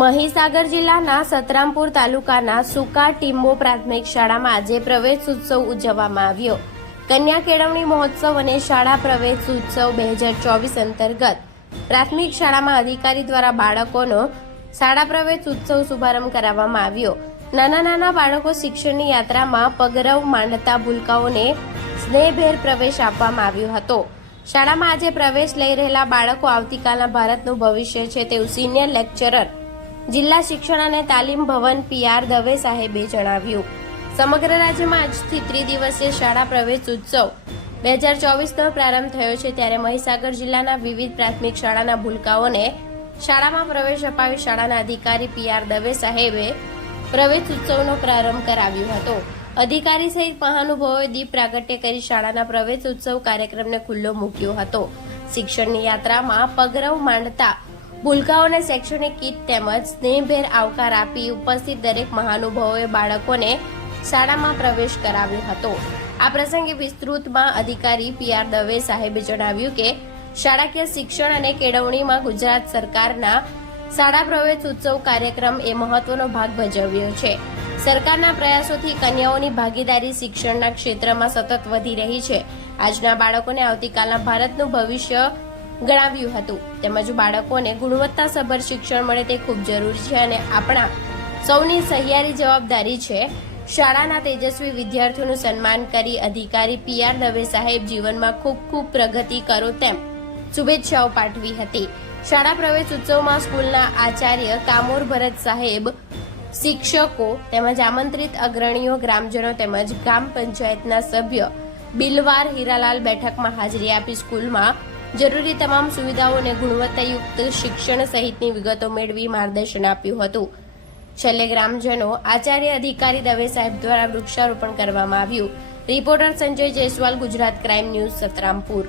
મહીસાગર જિલ્લાના સતરામપુર તાલુકાના સુકા ટીમ્બો પ્રાથમિક શાળામાં આજે પ્રવેશ ઉત્સવ ઉજવવામાં આવ્યો. કન્યા કેળવણી મહોત્સવ અને શાળા પ્રવેશ ઉત્સવ 2024 અંતર્ગત પ્રાથમિક શાળામાં અધિકારી દ્વારા બાળકોનો શાળા પ્રવેશ ઉત્સવ શુભારંભ કરાવવામાં આવ્યો. નાના બાળકો શિક્ષણની યાત્રામાં પગરવ માંડતા ભૂલકાઓને સ્નેહભેર પ્રવેશ આપવામાં આવ્યો હતો. શાળામાં આજે પ્રવેશ લઈ રહેલા બાળકો આવતીકાલના ભારતનું ભવિષ્ય છે તેવું સિનિયર લેક્ચરર જિલ્લા શિક્ષણ અને તાલીમ ભવન PR દવે સાહેબે જણાવ્યું. સમગ્ર રાજ્યમાં આજથી ત્રિદિવસીય શાળા પ્રવેશ ઉત્સવ 2024નો પ્રારંભ થયો છે, ત્યારે મહીસાગર જિલ્લાના વિવિધ પ્રાથમિક શાળાના ભૂલકાઓને શાળામાં પ્રવેશ અપાવી શાળાના અધિકારી PR દવે સાહેબે પ્રવેશ ઉત્સવનો પ્રારંભ કરાવ્યો હતો. અધિકારી સહિત મહાનુભાવોએ દીપ પ્રાગટ્ય કરી શાળાના પ્રવેશ ઉત્સવ કાર્યક્રમને ખુલ્લો મૂક્યો હતો. શિક્ષણની યાત્રામાં પગરવ માંડતા ભૂલકાઓને શૈક્ષણિક કીટ તેમજ સ્નેહભેર આવકાર આપી ઉપસ્થિત દરેક મહાનુભાવોએ બાળકોને શાળામાં પ્રવેશ કરાવ્યો હતો. આ પ્રસંગે વિસ્તૃતમાં અધિકારી PR દવે સાહેબે જણાવ્યું કે શાળાકીય શિક્ષણ અને કેળવણીમાં ગુજરાત સરકારના શાળા પ્રવેશ ઉત્સવ કાર્યક્રમ એ મહત્વનો ભાગ ભજવ્યો છે. સરકારના પ્રયાસોથી કન્યાઓની ભાગીદારી શિક્ષણના ક્ષેત્રમાં સતત વધી રહી છે. આજના બાળકોને આવતીકાલના ભારતનું ભવિષ્ય ગણાવ્યું હતું. તેમજ બાળકોને ગુણવત્તાસભર શિક્ષણ મળે તે ખૂબ જરૂરી છે અને આપણા સૌની સહિયારી જવાબદારી છે. શાળાના તેજસ્વી વિદ્યાર્થીઓનું સન્માન કરી અધિકારી PR દવે સાહેબ જીવનમાં ખૂબ પ્રગતિ કરો તેમ શુભેચ્છાઓ પાઠવી હતી. શાળા પ્રવેશ ઉત્સવમાં સ્કૂલના આચાર્ય કામોર ભરત સાહેબ, શિક્ષકો તેમજ આમંત્રિત અગ્રણીઓ, ગ્રામજનો તેમજ ગ્રામ પંચાયતના સભ્ય બિલવાર હીરાલાલ બેઠકમાં હાજરી આપી સ્કૂલમાં જરૂરી તમામ સુવિધાઓ અને ગુણવત્તાયુક્ત શિક્ષણ સહિતની વિગતો મેળવી માર્ગદર્શન આપ્યું હતું. છેલ્લે ગ્રામજનો આચાર્ય અધિકારી દવે સાહેબ દ્વારા વૃક્ષારોપણ કરવામાં આવ્યું. Reporter Sanjay Jaiswal, Gujarat crime news, Santrampur.